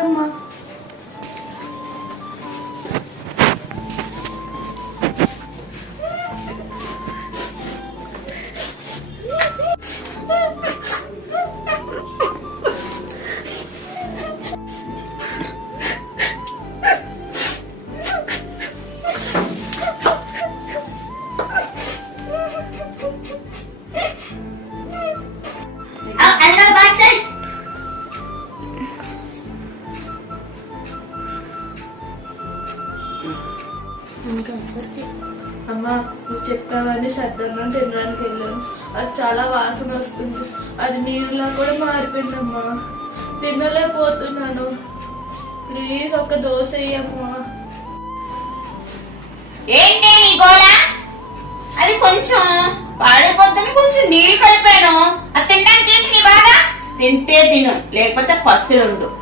అమ్మా. అమ్మా నువ్వు చెప్పావని సద్దన్నం తినడానికి వెళ్ళాను. అది చాలా వాసన వస్తుంది. అది నీరులా కూడా మారిపోయిందమ్మా. తినలేకపోతున్నాను. ప్లీజ్ ఒక దోశ ఇయ్యమ్మా. ఏంటి నీ గోళ? అది కొంచెం పాడైపోద్దని కొంచెం నీళ్ళు కలిపాను. అది తినడానికి ఏంటి నీ బాధ? తింటే తిను, లేకపోతే పస్తులుండు.